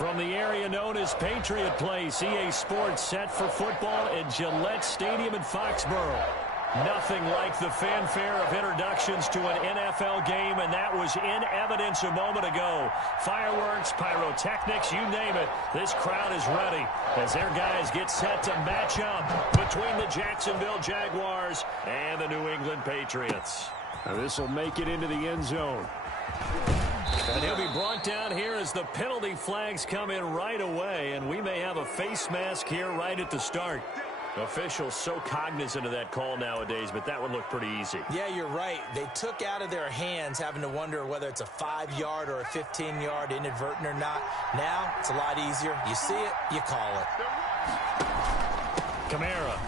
From the area known as Patriot Place, EA Sports set for football at Gillette Stadium in Foxborough. Nothing like the fanfare of introductions to an NFL game, and that was in evidence a moment ago. Fireworks, pyrotechnics, you name it. This crowd is ready as their guys get set to match up between the Jacksonville Jaguars and the New England Patriots. Now this will make it into the end zone. And he'll be brought down here as the penalty flags come in right away, and we may have a face mask here right at the start. Officials so cognizant of that call nowadays, but that would look pretty easy. Yeah, you're right. They took out of their hands having to wonder whether it's a 5-yard or a 15-yard inadvertent or not. Now, it's a lot easier. You see it, you call it. Kamara.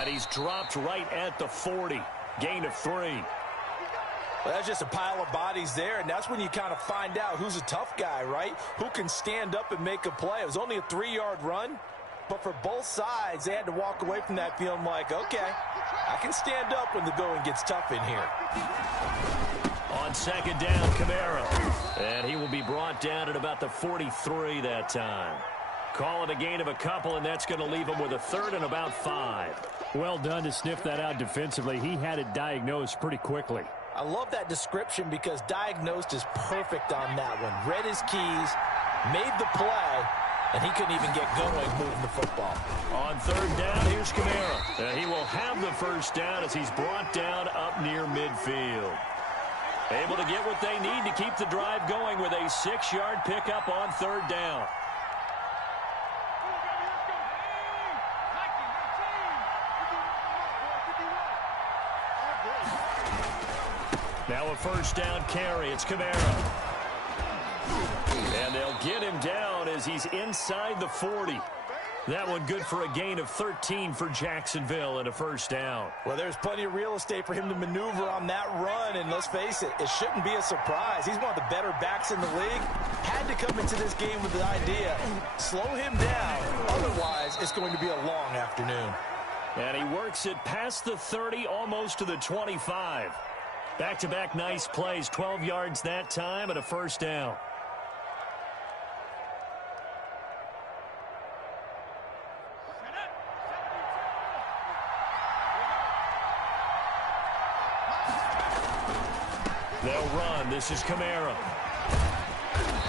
And he's dropped right at the 40. Gain of 3. Well, that's just a pile of bodies there, and that's when you kind of find out who's a tough guy, right? Who can stand up and make a play. It was only a 3-yard run, but for both sides, they had to walk away from that feeling like, okay, I can stand up when the going gets tough in here. On second down, Kamara. And he will be brought down at about the 43 that time. Call it a gain of a couple, and that's going to leave him with a third and about 5. Well done to sniff that out defensively. He had it diagnosed pretty quickly. I love that description because diagnosed is perfect on that one. Read his keys, made the play, and he couldn't even get going moving the football. On third down, here's Kamara. And he will have the first down as he's brought down up near midfield. Able to get what they need to keep the drive going with a 6-yard pickup on third down. Now a first down carry. It's Kamara. And they'll get him down as he's inside the 40. That one good for a gain of 13 for Jacksonville and a first down. Well, there's plenty of real estate for him to maneuver on that run, and let's face it, it shouldn't be a surprise. He's one of the better backs in the league. Had to come into this game with the idea, slow him down, otherwise it's going to be a long afternoon. And he works it past the 30, almost to the 25. Back-to-back nice plays, 12 yards that time and a first down. They'll run. This is Kamara.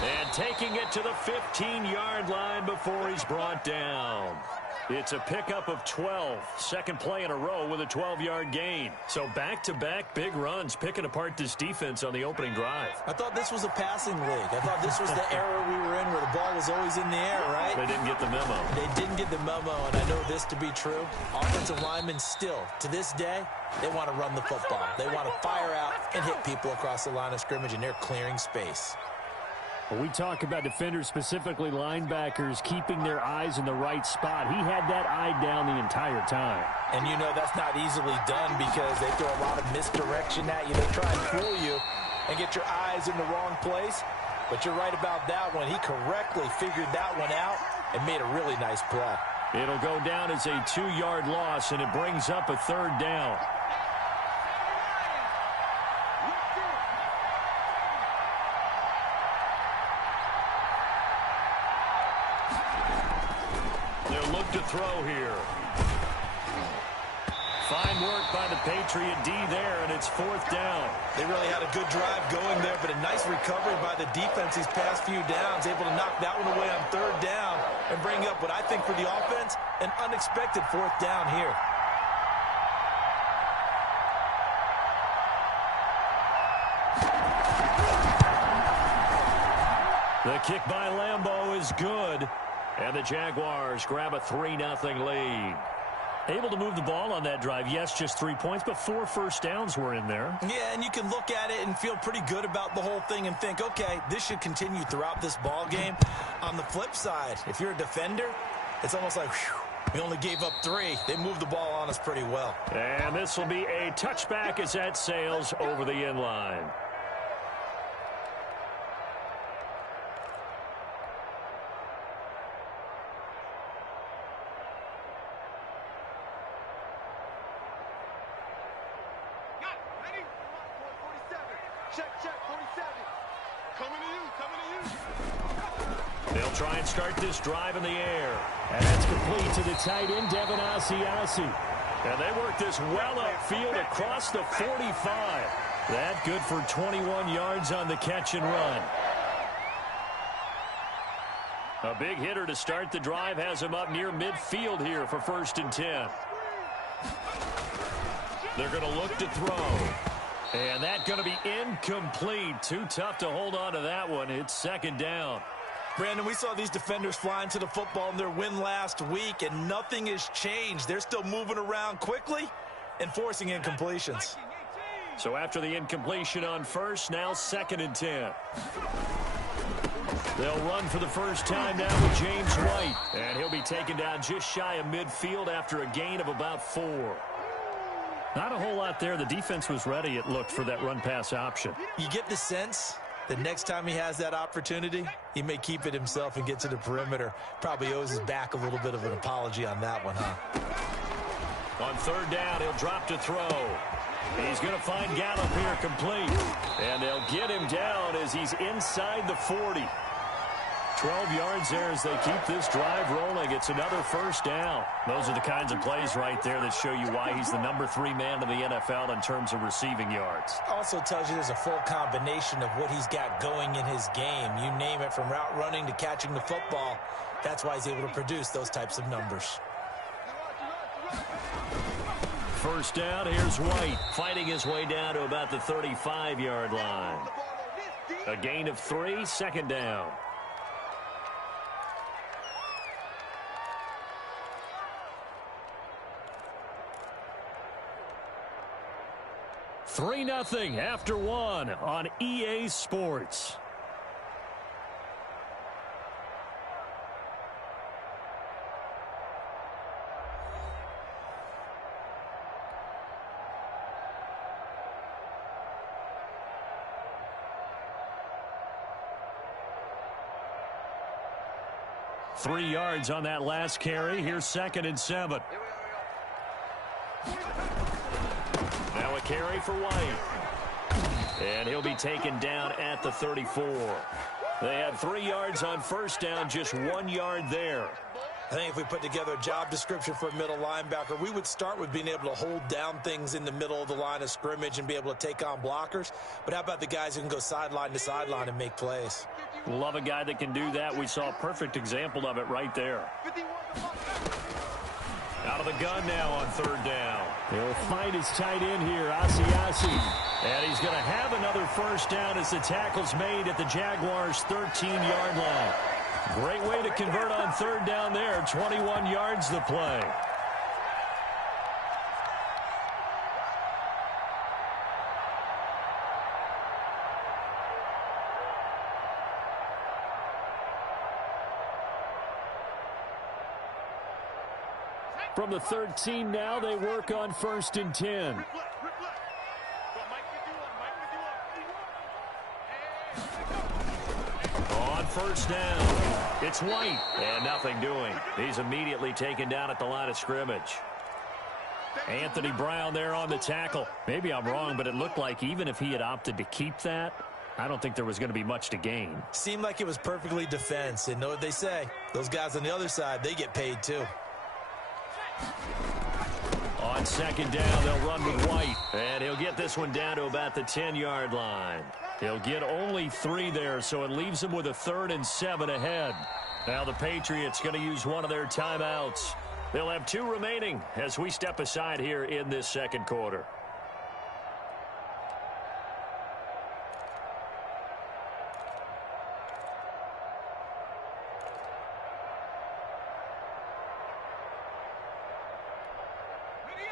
And taking it to the 15-yard line before he's brought down. It's a pickup of 12. Second play in a row with a 12-yard gain. So back-to-back big runs picking apart this defense on the opening drive. I thought this was a passing league. I thought this was the era we were in where the ball was always in the air, right? They didn't get the memo. They didn't get the memo, and I know this to be true. Offensive linemen still, to this day, they want to run the football. They want to fire out and hit people across the line of scrimmage, and they're clearing space. When we talk about defenders, specifically linebackers, keeping their eyes in the right spot, he had that eye down the entire time. And you know that's not easily done because they throw a lot of misdirection at you. They try and fool you and get your eyes in the wrong place. But you're right about that one. He correctly figured that one out and made a really nice play. It'll go down as a 2-yard loss, and it brings up a third down. To throw here. Fine work by the Patriot D there, and it's fourth down. They really had a good drive going there, but a nice recovery by the defense these past few downs, able to knock that one away on third down and bring up what I think for the offense, an unexpected fourth down here. The kick by Lambeau is good. And the Jaguars grab a 3-0 lead. Able to move the ball on that drive. Yes, just 3 points, but 4 first downs were in there. Yeah, and you can look at it and feel pretty good about the whole thing and think, okay, this should continue throughout this ball game. On the flip side, if you're a defender, it's almost like, whew, we only gave up 3. They moved the ball on us pretty well. And this will be a touchback as that sails over the end line. Check, 47. Coming to you. They'll try and start this drive in the air. And that's complete to the tight end, Devin Asiasi. And they work this well upfield across the 45. That good for 21 yards on the catch and run. A big hitter to start the drive has him up near midfield here for 1st and 10. They're going to look to throw. And that's going to be incomplete. Too tough to hold on to that one. It's 2nd down. Brandon, we saw these defenders fly into the football in their win last week, and nothing has changed. They're still moving around quickly and forcing incompletions. So after the incompletion on first, now 2nd and 10. They'll run for the first time now with James White. And he'll be taken down just shy of midfield after a gain of about 4. Not a whole lot there. The defense was ready, it looked, for that run-pass option. You get the sense that next time he has that opportunity, he may keep it himself and get to the perimeter. Probably owes his back a little bit of an apology on that one, huh? On 3rd down, he'll drop to throw. He's going to find Gallup here complete. And they'll get him down as he's inside the 40. 12 yards there as they keep this drive rolling. It's another 1st down. Those are the kinds of plays right there that show you why he's the number 3 man in the NFL in terms of receiving yards. Also tells you there's a full combination of what he's got going in his game. You name it, from route running to catching the football. That's why he's able to produce those types of numbers. 1st down, here's White fighting his way down to about the 35-yard line. A gain of 3, 2nd down. Three 0 after 1 on EA Sports. Three yards on that last carry. Here's 2nd and 7. Now a carry for White. And he'll be taken down at the 34. They had 3 yards on 1st down, just 1 yard there. I think if we put together a job description for a middle linebacker, we would start with being able to hold down things in the middle of the line of scrimmage and be able to take on blockers. But how about the guys who can go sideline to sideline and make plays? Love a guy that can do that. We saw a perfect example of it right there. Out of the gun now on 3rd down. He'll find his tight end here, Asiasi. And he's going to have another 1st down as the tackle's made at the Jaguars' 13-yard line. Great way to convert on 3rd down there. 21 yards the play. From the 13 now, they work on 1st and 10. On 1st down, it's White, and nothing doing. He's immediately taken down at the line of scrimmage. Anthony Brown there on the tackle. Maybe I'm wrong, but it looked like even if he had opted to keep that, I don't think there was going to be much to gain. Seemed like it was perfectly defense, and know what they say. Those guys on the other side, they get paid too. On 2nd down, they'll run with White, and he'll get this one down to about the 10-yard line. He'll get only 3 there, so it leaves him with a 3rd and 7 ahead. Now the Patriots going to use one of their timeouts. They'll have 2 remaining as we step aside here in this 2nd quarter.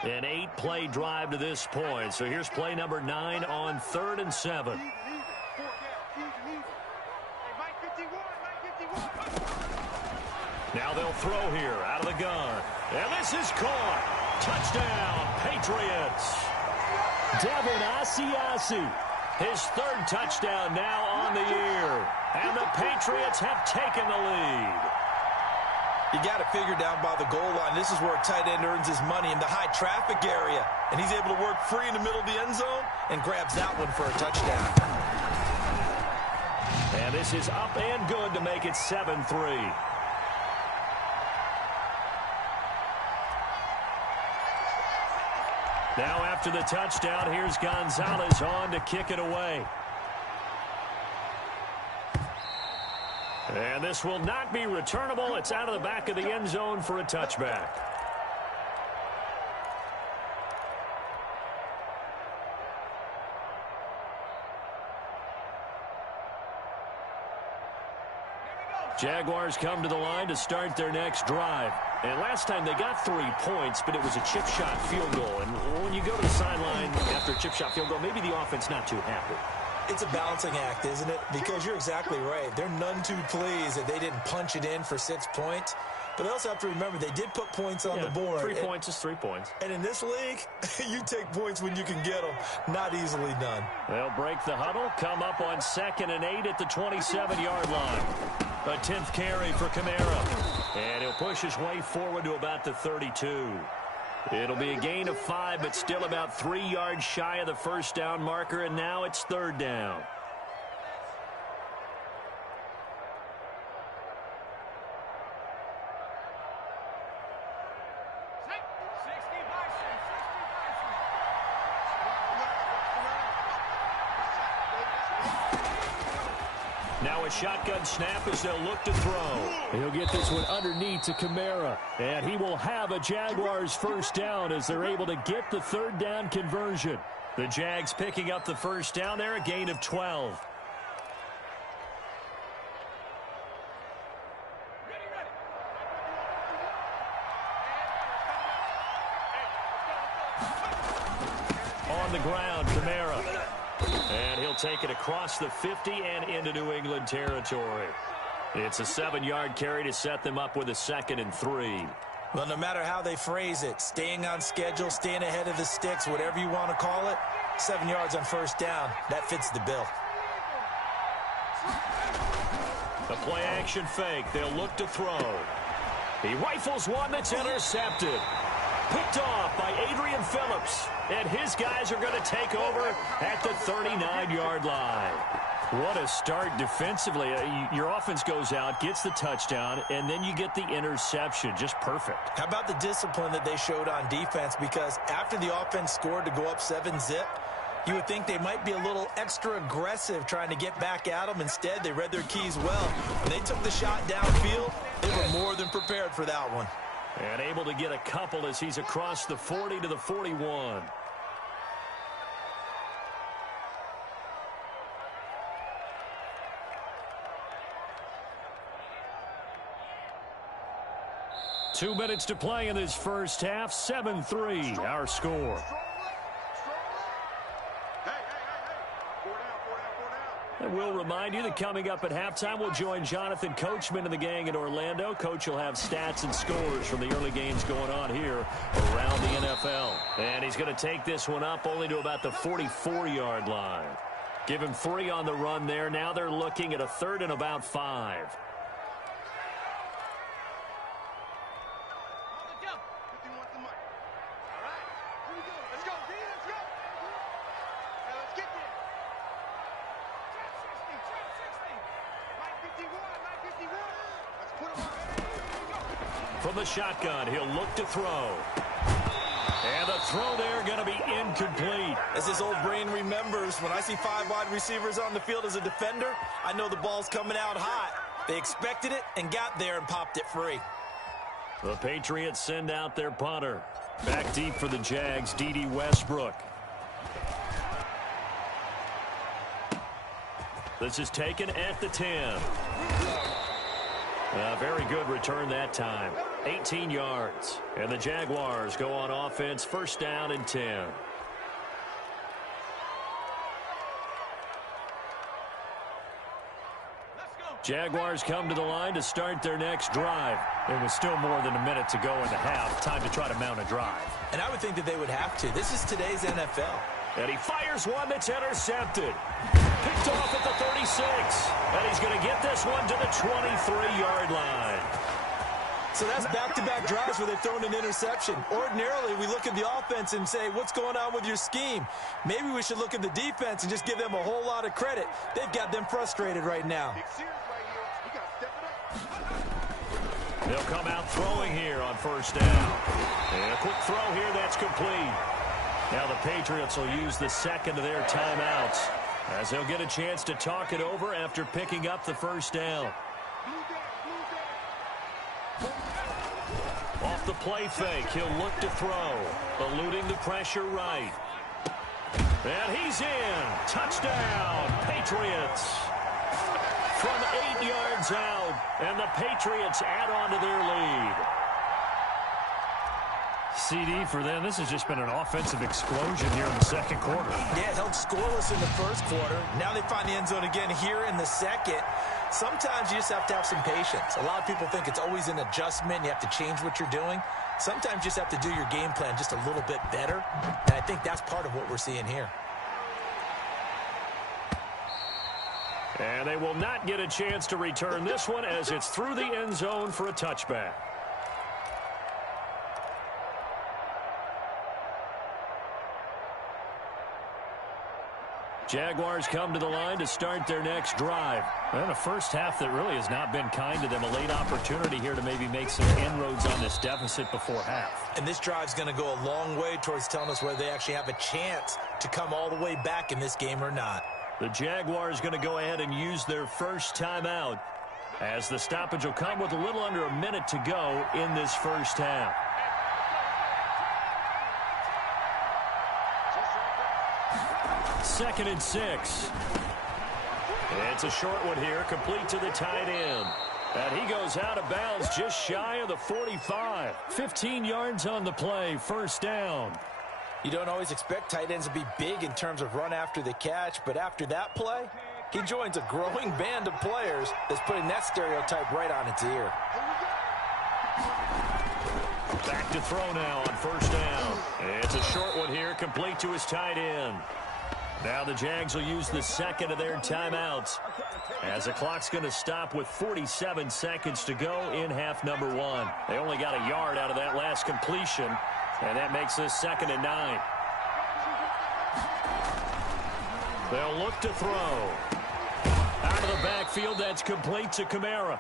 An 8-play drive to this point. So here's play number 9 on 3rd and 7. Now they'll throw here out of the gun. And this is caught. Touchdown, Patriots. Devin Asiasi. His 3rd touchdown now on the year. And the Patriots have taken the lead. You got to figure down by the goal line. This is where a tight end earns his money, in the high traffic area. And he's able to work free in the middle of the end zone and grabs that one for a touchdown. And this is up and good to make it 7-3. Now after the touchdown, here's Gonzalez on to kick it away. And this will not be returnable. It's out of the back of the end zone for a touchback. Jaguars come to the line to start their next drive. And last time they got 3 points, but it was a chip shot field goal. And when you go to the sideline after a chip shot field goal, maybe the offense not too happy. It's a balancing act, isn't it? Because you're exactly right. They're none too pleased that they didn't punch it in for 6 points. But they also have to remember they did put points on the board. 3 points is 3 points. And in this league, you take points when you can get them. Not easily done. They'll break the huddle, come up on 2nd and 8 at the 27-yard line. A 10th carry for Kamara. And he'll push his way forward to about the 32. It'll be a gain of 5, but still about 3 yards shy of the first down marker, and now it's 3rd down. Now a shotgun snap as they'll look to throw. He'll get this one underneath to Kamara. And he will have a Jaguars first down as they're able to get the 3rd down conversion. The Jags picking up the first down there, a gain of 12. On the ground, Kamara. And he'll take it across the 50 and into New England territory. It's a 7-yard carry to set them up with a 2nd and 3. Well, no matter how they phrase it, staying on schedule, staying ahead of the sticks, whatever you want to call it, 7 yards on first down, that fits the bill. The play-action fake. They'll look to throw. He rifles one that's intercepted. Picked off by Adrian Phillips. And his guys are going to take over at the 39-yard line. What a start defensively. Your offense goes out, gets the touchdown, and then you get the interception. Just perfect. How about the discipline that they showed on defense? Because after the offense scored to go up 7-zip, you would think they might be a little extra aggressive trying to get back at them. Instead, they read their keys well. When they took the shot downfield, they were more than prepared for that one. And able to get a couple as he's across the 40 to the 41. Two minutes to play in this first half. 7-3, our score. And we'll remind you that coming up at halftime, we'll join Jonathan Coachman and the gang in Orlando. Coach will have stats and scores from the early games going on here around the NFL. And he's going to take this one up only to about the 44-yard line. Give him 3 on the run there. Now they're looking at a 3rd and about 5. From the shotgun, he'll look to throw. And the throw there going to be incomplete. As his old brain remembers, when I see 5 wide receivers on the field as a defender, I know the ball's coming out hot. They expected it and got there and popped it free. The Patriots send out their punter. Back deep for the Jags, D.D. Westbrook. This is taken at the 10. Very good return that time. 18 yards. And the Jaguars go on offense, first down and 10. Jaguars come to the line to start their next drive. There was still more than a minute to go in the half. Time to try to mount a drive. And I would think that they would have to. This is today's NFL. And he fires one that's intercepted. Picked off at the 36. And he's going to get this one to the 23-yard line. So that's back-to-back drives where they've thrown an interception. Ordinarily, we look at the offense and say, what's going on with your scheme? Maybe we should look at the defense and just give them a whole lot of credit. They've got them frustrated right now. They'll come out throwing here on first down. And a quick throw here, that's complete. Now the Patriots will use the second of their timeouts as they'll get a chance to talk it over after picking up the first down. Off the play fake, he'll look to throw, eluding the pressure right. And he's in. Touchdown, Patriots. From 8 yards out, and the Patriots add on to their lead. CD for them, this has just been an offensive explosion here in the second quarter. Yeah, it held scoreless in the first quarter. Now they find the end zone again here in the second. Sometimes you just have to have some patience. A lot of people think it's always an adjustment. You have to change what you're doing. Sometimes you just have to do your game plan just a little bit better. And I think that's part of what we're seeing here. And they will not get a chance to return this one as it's through the end zone for a touchback. Jaguars come to the line to start their next drive. And a first half that really has not been kind to them. A late opportunity here to maybe make some inroads on this deficit before half. And this drive's going to go a long way towards telling us whether they actually have a chance to come all the way back in this game or not. The Jaguars going to go ahead and use their first timeout as the stoppage will come with a little under a minute to go in this first half. Second and 6. It's a short one here, complete to the tight end. And he goes out of bounds just shy of the 45. 15 yards on the play, first down. You don't always expect tight ends to be big in terms of run after the catch, but after that play, he joins a growing band of players that's putting that stereotype right on its ear. Back to throw now on first down. It's a short one here, complete to his tight end. Now the Jags will use the second of their timeouts as the clock's going to stop with 47 seconds to go in half number 1. They only got a yard out of that last completion, and that makes this 2nd and 9. They'll look to throw. Out of the backfield, that's complete to Kamara.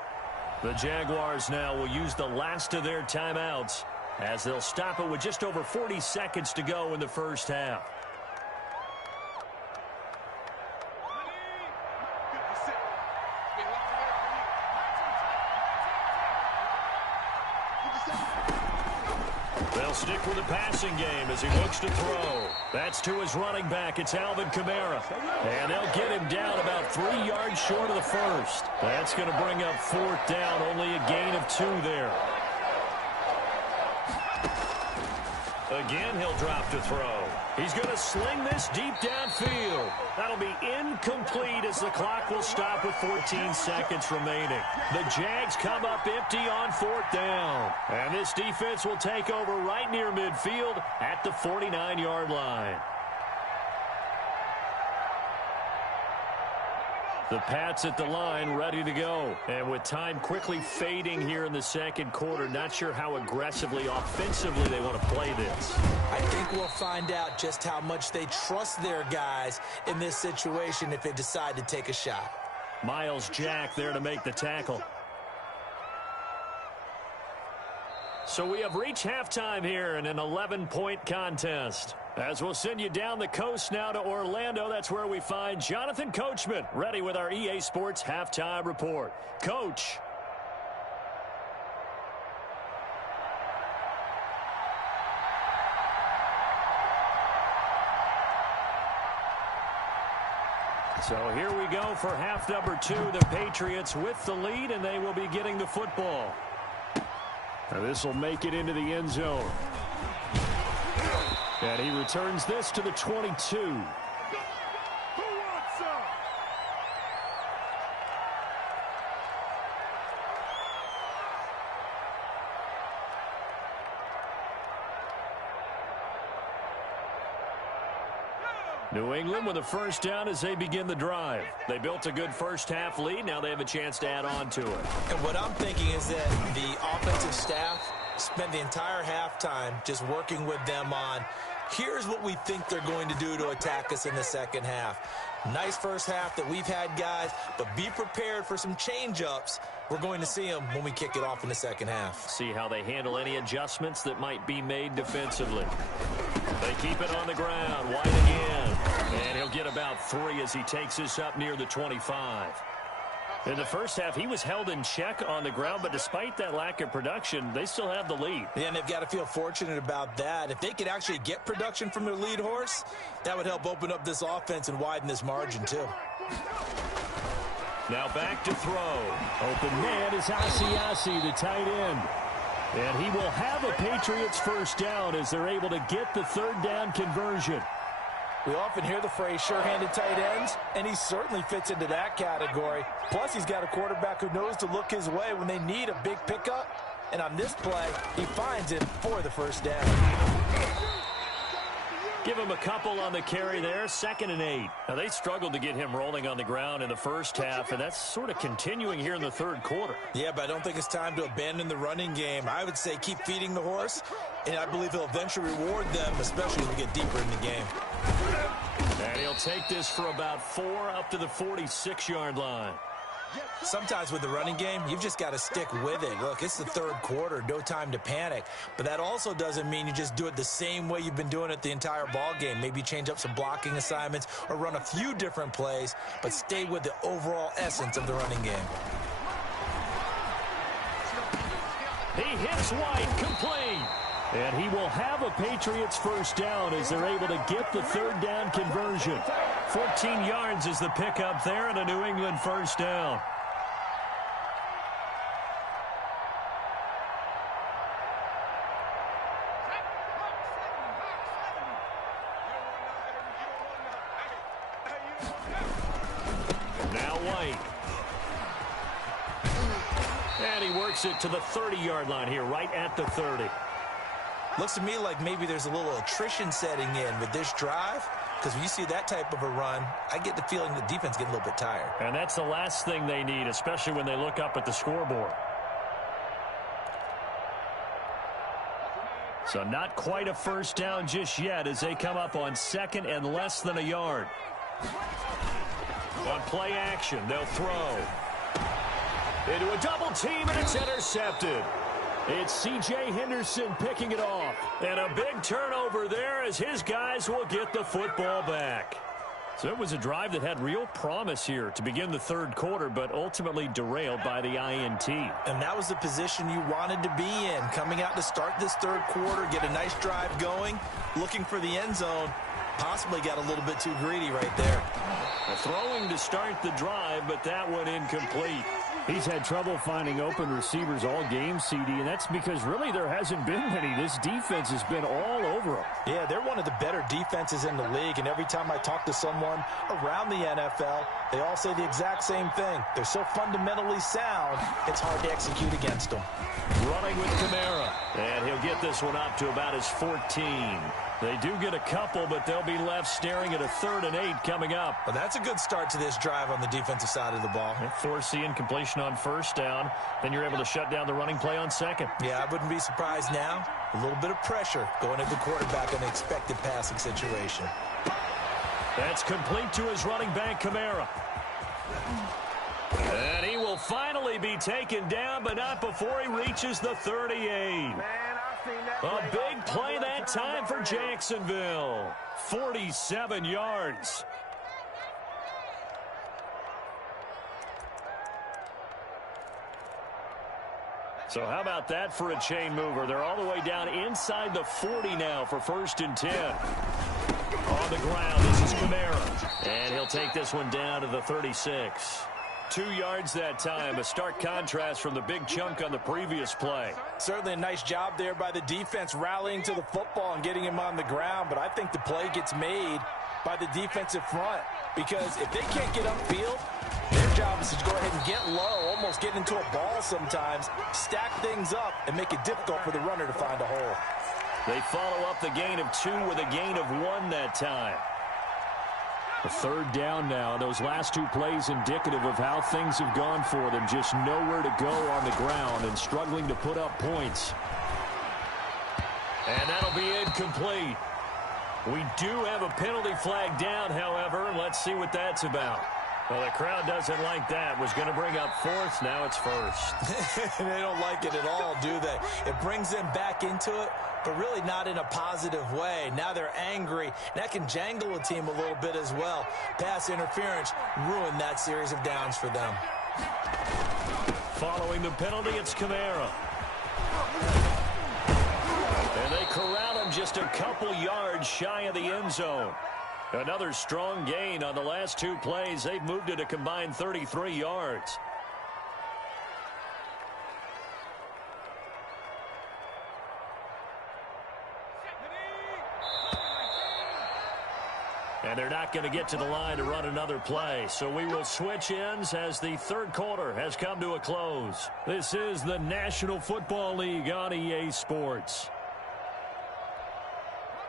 The Jaguars now will use the last of their timeouts as they'll stop it with just over 40 seconds to go in the first half. They'll stick with the passing game as he looks to throw. That's to his running back. It's Alvin Kamara. And they'll get him down about 3 yards short of the first. That's going to bring up 4th down. Only a gain of 2 there. Again, he'll drop to throw. He's going to sling this deep downfield. That'll be incomplete as the clock will stop with 14 seconds remaining. The Jags come up empty on 4th down. And this defense will take over right near midfield at the 49-yard line. The Pats at the line ready to go. And with time quickly fading here in the second quarter, not sure how aggressively, offensively they want to play this. I think we'll find out just how much they trust their guys in this situation if they decide to take a shot. Miles Jack there to make the tackle. So we have reached halftime here in an 11-point contest. As we'll send you down the coast now to Orlando, that's where we find Jonathan Coachman, ready with our EA Sports Halftime Report. Coach. So here we go for half number 2. The Patriots with the lead, and they will be getting the football. Now this will make it into the end zone. And he returns this to the 22. New England with a first down as they begin the drive. They built a good first-half lead. Now they have a chance to add on to it. And what I'm thinking is that the offensive staff spent the entire halftime just working with them on, here's what we think they're going to do to attack us in the second half. Nice first half that we've had, guys, but be prepared for some change-ups. We're going to see them when we kick it off in the second half. See how they handle any adjustments that might be made defensively. They keep it on the ground. White again. And he'll get about 3 as he takes this up near the 25. In the first half, he was held in check on the ground, but despite that lack of production, they still have the lead. Yeah, and they've got to feel fortunate about that. If they could actually get production from their lead horse, that would help open up this offense and widen this margin, too. Now back to throw. Open man is Asiasi, the tight end. And he will have a Patriots first down as they're able to get the third down conversion. We often hear the phrase sure-handed tight ends, and he certainly fits into that category. Plus, he's got a quarterback who knows to look his way when they need a big pickup. And on this play, he finds him for the first down. Give him a couple on the carry there, 2nd and 8. Now, they struggled to get him rolling on the ground in the first half, and that's sort of continuing here in the third quarter. Yeah, but I don't think it's time to abandon the running game. I would say keep feeding the horse, and I believe he'll eventually reward them, especially as we get deeper in the game. And he'll take this for about 4 up to the 46-yard line. Sometimes with the running game, you've just got to stick with it. Look, it's the third quarter, no time to panic. But that also doesn't mean you just do it the same way you've been doing it the entire ball game. Maybe change up some blocking assignments or run a few different plays, but stay with the overall essence of the running game. He hits White, complete. And he will have a Patriots first down as they're able to get the third down conversion. 14 yards is the pickup there and a New England first down. Now White. And he works it to the 30-yard line here, right at the 30. Looks to me like maybe there's a little attrition setting in with this drive, because when you see that type of a run, I get the feeling the defense getting a little bit tired. And that's the last thing they need, especially when they look up at the scoreboard. So not quite a first down just yet as they come up on 2nd and less than a yard. On play action, they'll throw. Into a double team, and it's intercepted. It's C.J. Henderson picking it off. And a big turnover there as his guys will get the football back. So it was a drive that had real promise here to begin the third quarter, but ultimately derailed by the INT. And that was the position you wanted to be in. Coming out to start this third quarter, get a nice drive going, looking for the end zone. Possibly got a little bit too greedy right there. Throwing to start the drive, but that one incomplete. He's had trouble finding open receivers all game, CD, and that's because really there hasn't been many. This defense has been all over them. Yeah, they're one of the better defenses in the league, and every time I talk to someone around the NFL, they all say the exact same thing. They're so fundamentally sound, it's hard to execute against them. Running with Kamara, and he'll get this one up to about his 14. They do get a couple, but they'll be left staring at a 3rd and 8 coming up. Well, that's a good start to this drive on the defensive side of the ball. Force the incompletion on first down. Then you're able to shut down the running play on 2nd. Yeah, I wouldn't be surprised now. A little bit of pressure going at the quarterback in an expected passing situation. That's complete to his running back, Kamara. And he will finally be taken down, but not before he reaches the 38. A big play that time for Jacksonville. 47 yards. So how about that for a chain mover? They're all the way down inside the 40 now for 1st and 10. On the ground, this is Kamara. And he'll take this one down to the 36. 2 yards that time, a stark contrast from the big chunk on the previous play. Certainly a nice job there by the defense rallying to the football and getting him on the ground, but I think the play gets made by the defensive front, because if they can't get upfield, their job is to go ahead and get low, almost get into a ball sometimes, stack things up, and make it difficult for the runner to find a hole. They follow up the gain of 2 with a gain of 1 that time. A third down now. Those last two plays indicative of how things have gone for them. Just nowhere to go on the ground and struggling to put up points. And that'll be incomplete. We do have a penalty flag down, however. Let's see what that's about. Well, the crowd doesn't like that. Was going to bring up fourth. Now it's first. They don't like it at all, do they? It brings them back into it, but really not in a positive way. Now they're angry. That can jangle a team a little bit as well. Pass interference ruined that series of downs for them. Following the penalty, it's Kamara. And they corral him just a couple yards shy of the end zone. Another strong gain on the last two plays. They've moved it a combined 33 yards. And they're not going to get to the line to run another play. So we will switch ends as the third quarter has come to a close. This is the National Football League on EA Sports.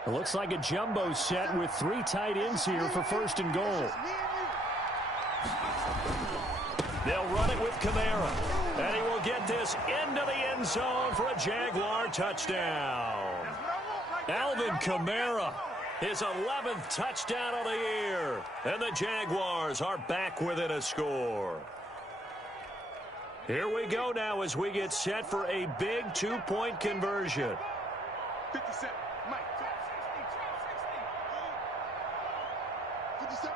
It looks like a jumbo set with three tight ends here for first and goal. They'll run it with Kamara. And he will get this into the end zone for a Jaguar touchdown. Alvin Kamara, his 11th touchdown of the year. And the Jaguars are back within a score. Here we go now as we get set for a big two-point conversion. 57, Mike. 57.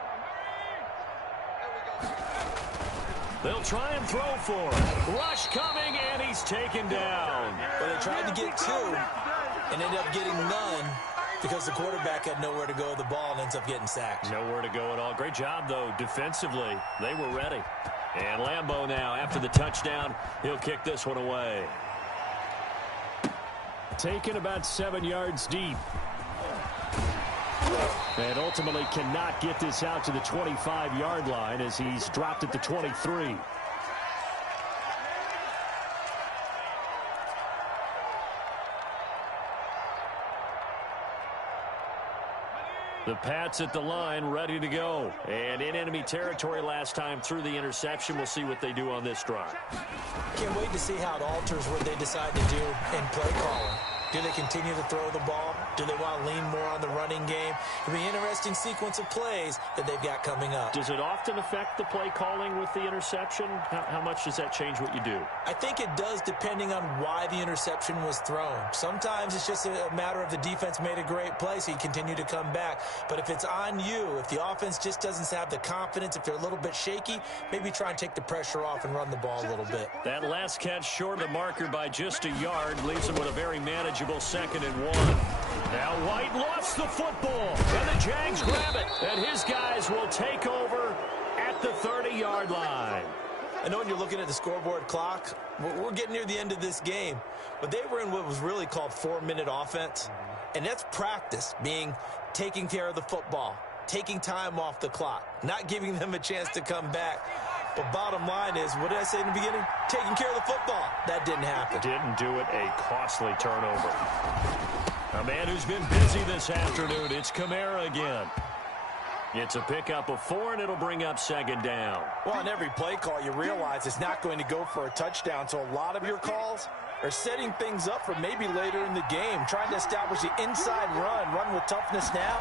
They'll try and throw for it. Rush coming, and he's taken down. Well, they tried to get two and ended up getting none because the quarterback had nowhere to go with the ball and ends up getting sacked. Nowhere to go at all. Great job, though, defensively. They were ready. And Lambeau now, after the touchdown, he'll kick this one away. Taken about 7 yards deep. And ultimately cannot get this out to the 25-yard line as he's dropped at the 23. The Pats at the line, ready to go. And in enemy territory last time through the interception. We'll see what they do on this drive. Can't wait to see how it alters what they decide to do in play calling. Do they continue to throw the ball? Do they want to lean more on the running game? It'll be an interesting sequence of plays that they've got coming up. Does it often affect the play calling with the interception? How much does that change what you do? I think it does depending on why the interception was thrown. Sometimes it's just a matter of the defense made a great play, so you continue to come back. But if it's on you, if the offense just doesn't have the confidence, if they're a little bit shaky, maybe try and take the pressure off and run the ball a little bit. That last catch short of the marker by just a yard leaves them with a very manageable 2nd and 1. Now White lost the football, and the Jags grab it, and his guys will take over at the 30-yard line. I know when you're looking at the scoreboard clock, we're getting near the end of this game, but they were in what was really called 4-minute offense, and that's practice, being taking care of the football, taking time off the clock, not giving them a chance to come back. But bottom line is, what did I say in the beginning? Taking care of the football. That didn't happen. Didn't do it. A costly turnover. A man who's been busy this afternoon. It's Kamara again. It's a pickup of 4, and it'll bring up 2nd down. Well, on every play call, you realize it's not going to go for a touchdown. So a lot of your calls are setting things up for maybe later in the game, trying to establish the inside run with toughness now,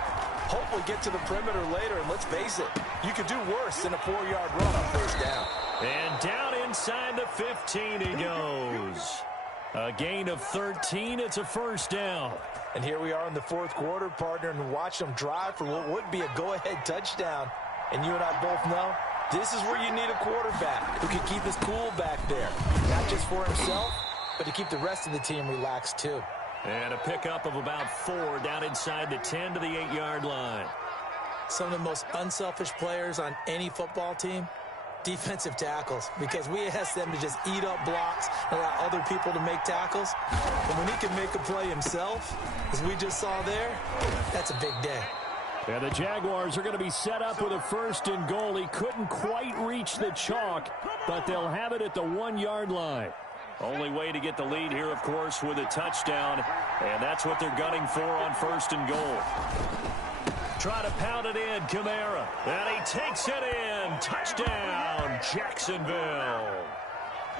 hopefully get to the perimeter later. And let's face it, you could do worse than a 4-yard run on 1st down. And down inside the 15 he goes. A gain of 13. It's a 1st down. And here we are in the 4th quarter, partner, and watch them drive for what would be a go-ahead touchdown. And you and I both know this is where you need a quarterback who can keep his cool back there, not just for himself, but to keep the rest of the team relaxed too. And a pickup of about 4 down inside the 10 to the 8-yard line. Some of the most unselfish players on any football team, defensive tackles, because we ask them to just eat up blocks and allow other people to make tackles. And when he can make a play himself, as we just saw there, that's a big day. And the Jaguars are going to be set up with a 1st and goal. He couldn't quite reach the chalk, but they'll have it at the 1-yard line. Only way to get the lead here, of course, with a touchdown. And that's what they're gunning for on 1st and goal. Try to pound it in, Kamara. And he takes it in. Touchdown, Jacksonville.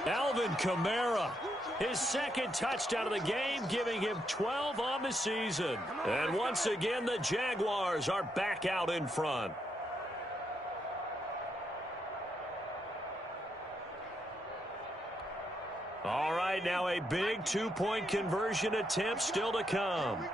Alvin Kamara, his second touchdown of the game, giving him 12 on the season. And once again, the Jaguars are back out in front. All right, now a big two-point conversion attempt still to come.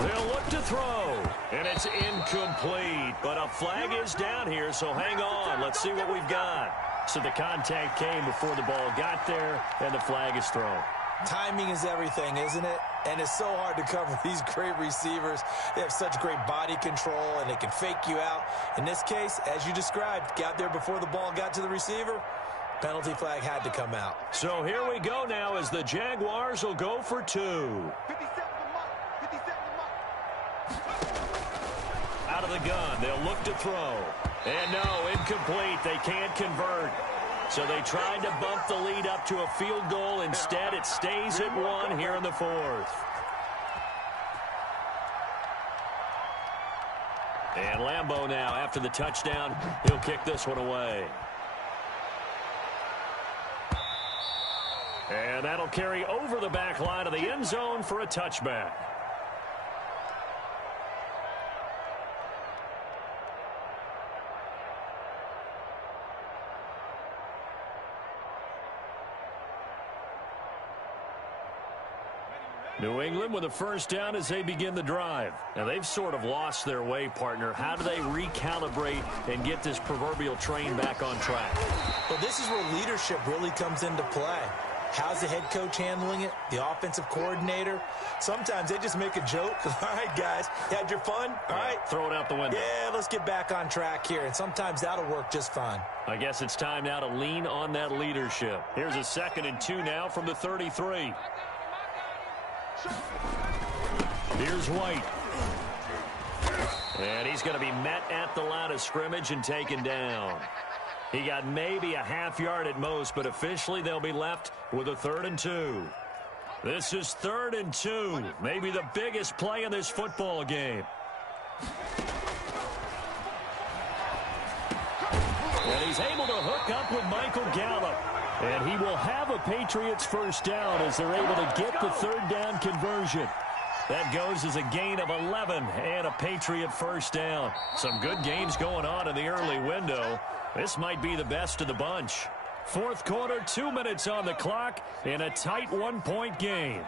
They'll look to throw, and it's incomplete. But a flag is down here, so hang on. Let's see what we've got. So the contact came before the ball got there, and the flag is thrown. Timing is everything, isn't it? And it's so hard to cover these great receivers. They have such great body control, and they can fake you out. In this case, as you described, got there before the ball got to the receiver. Penalty flag had to come out. So here we go now as the Jaguars will go for two. Out of the gun, they'll look to throw. And no, incomplete. They can't convert. So they tried to bump the lead up to a field goal. Instead, it stays at one here in the fourth. And Lambeau now, after the touchdown, he'll kick this one away. And that'll carry over the back line of the end zone for a touchback. New England with a first down as they begin the drive. Now, they've sort of lost their way, partner. How do they recalibrate and get this proverbial train back on track? Well, this is where leadership really comes into play. How's the head coach handling it? The offensive coordinator? Sometimes they just make a joke. All right, guys, you had your fun? All right. Throw it out the window. Yeah, let's get back on track here. And sometimes that'll work just fine. I guess it's time now to lean on that leadership. Here's a 2nd and 2 now from the 33. Here's White. And he's going to be met at the line of scrimmage and taken down. He got maybe a half yard at most, but officially they'll be left with a 3rd and 2. This is 3rd and 2. Maybe the biggest play in this football game. And he's able to hook up with Michael Gallup. And he will have a Patriots first down as they're able to get the 3rd down conversion. That goes as a gain of 11 and a Patriot first down. Some good games going on in the early window. This might be the best of the bunch. 4th quarter, 2 minutes on the clock in a tight 1-point game.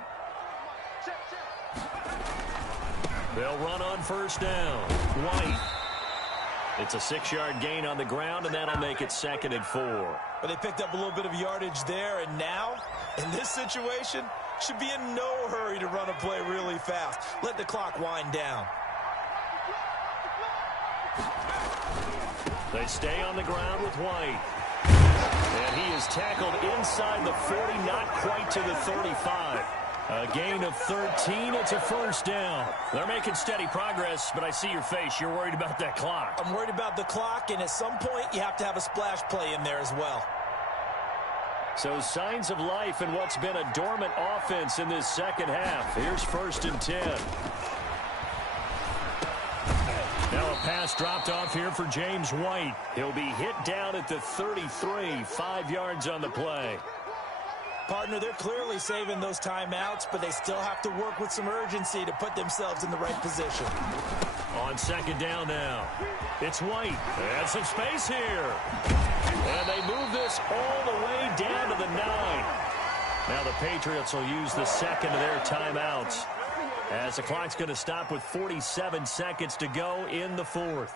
They'll run on first down. White. It's a 6-yard gain on the ground, and that'll make it 2nd and 4. But they picked up a little bit of yardage there, and now, in this situation, should be in no hurry to run a play really fast. Let the clock wind down. They stay on the ground with White. And he is tackled inside the 40, not quite to the 35. A gain of 13. It's a first down. They're making steady progress, but I see your face. You're worried about that clock. I'm worried about the clock, and at some point, you have to have a splash play in there as well. So signs of life in what's been a dormant offense in this second half. Here's 1st and 10. Now a pass dropped off here for James White. He'll be hit down at the 33, 5 yards on the play. Partner, they're clearly saving those timeouts, but they still have to work with some urgency to put themselves in the right position. On 2nd down now. It's White. And some space here. And they move this all the way down to the 9. Now the Patriots will use the 2nd of their timeouts, as the clock's going to stop with 47 seconds to go in the 4th.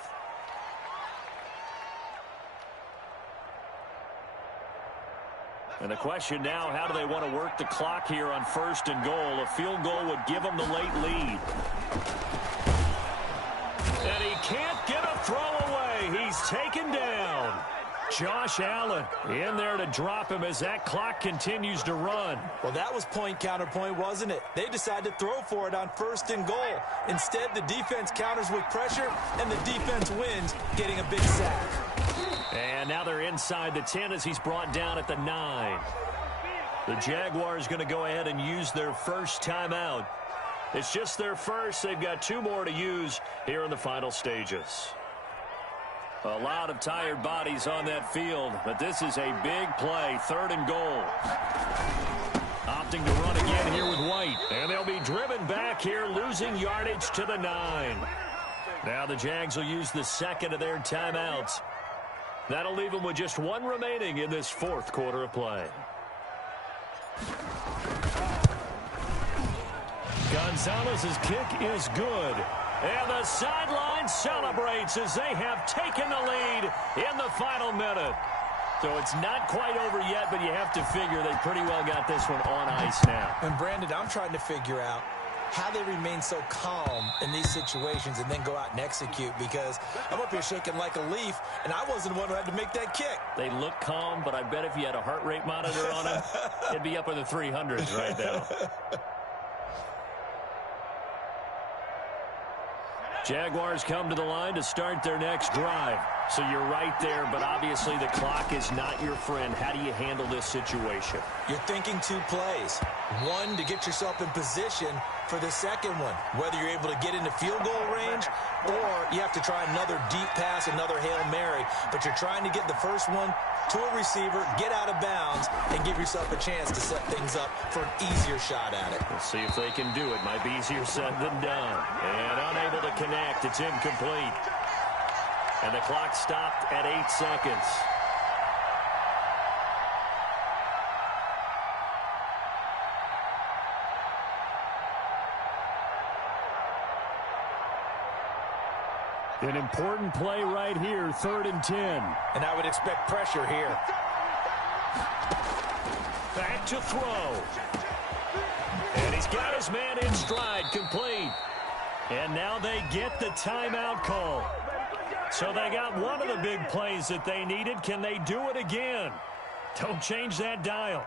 And the question now, how do they want to work the clock here on 1st and goal? A field goal would give them the late lead. And he can't get a throw away. He's taken down. Josh Allen in there to drop him as that clock continues to run. Well, that was point counterpoint, wasn't it? They decided to throw for it on 1st and goal. Instead, the defense counters with pressure, and the defense wins, getting a big sack. And now they're inside the 10 as he's brought down at the 9. The Jaguars going to go ahead and use their first timeout. It's just their first. They've got 2 more to use here in the final stages. A lot of tired bodies on that field, but this is a big play, 3rd and goal. Opting to run again here with White, and they'll be driven back here, losing yardage to the 9. Now the Jags will use the 2nd of their timeouts. That'll leave them with just 1 remaining in this 4th quarter of play. Gonzalez's kick is good. And the sideline celebrates as they have taken the lead in the final minute. So it's not quite over yet, but you have to figure they pretty well got this one on ice now. And Brandon, I'm trying to figure out how they remain so calm in these situations and then go out and execute, because I'm up here shaking like a leaf, and I wasn't the one who had to make that kick. They look calm, but I bet if you had a heart rate monitor on them, it'd be up in the 300s right now. Jaguars come to the line to start their next drive. So you're right there, but obviously the clock is not your friend. How do you handle this situation? You're thinking 2 plays. 1 to get yourself in position for the second one, whether you're able to get into field goal range or you have to try another deep pass, another Hail Mary. But you're trying to get the first one to a receiver, get out of bounds, and give yourself a chance to set things up for an easier shot at it. We'll see if they can do it. Might be easier said than done. And unable to connect. It's incomplete. And the clock stopped at 8 seconds. An important play right here, 3rd and 10. And I would expect pressure here. Back to throw. And he's got his man in stride, complete. And now they get the timeout call. So they got one of the big plays that they needed. Can they do it again? Don't change that dial.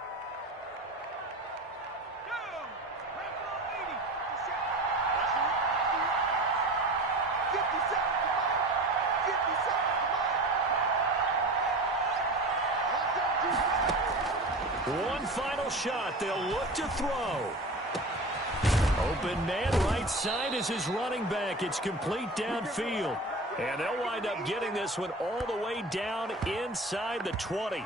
One final shot. They'll look to throw. Open man right side is his running back. It's complete downfield. And they'll wind up getting this one all the way down inside the 20.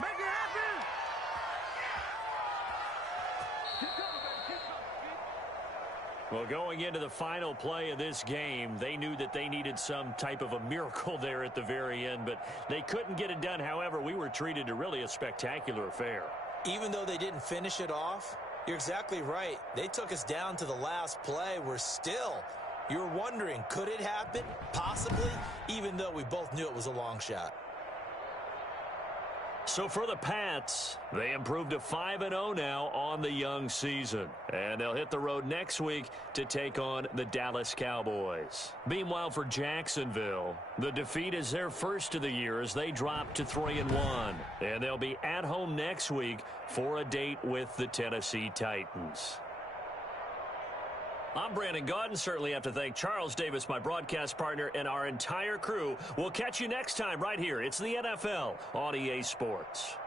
Well, going into the final play of this game, they knew that they needed some type of a miracle there at the very end, but they couldn't get it done. However, we were treated to really a spectacular affair. Even though they didn't finish it off, you're exactly right. They took us down to the last play. We're still, you're wondering, could it happen? Possibly, even though we both knew it was a long shot. So for the Pats, they improved to 5-0 now on the young season. And they'll hit the road next week to take on the Dallas Cowboys. Meanwhile, for Jacksonville, the defeat is their first of the year as they drop to 3-1. And they'll be at home next week for a date with the Tennessee Titans. I'm Brandon Gaudin. Certainly have to thank Charles Davis, my broadcast partner, and our entire crew. We'll catch you next time right here. It's the NFL on EA Sports.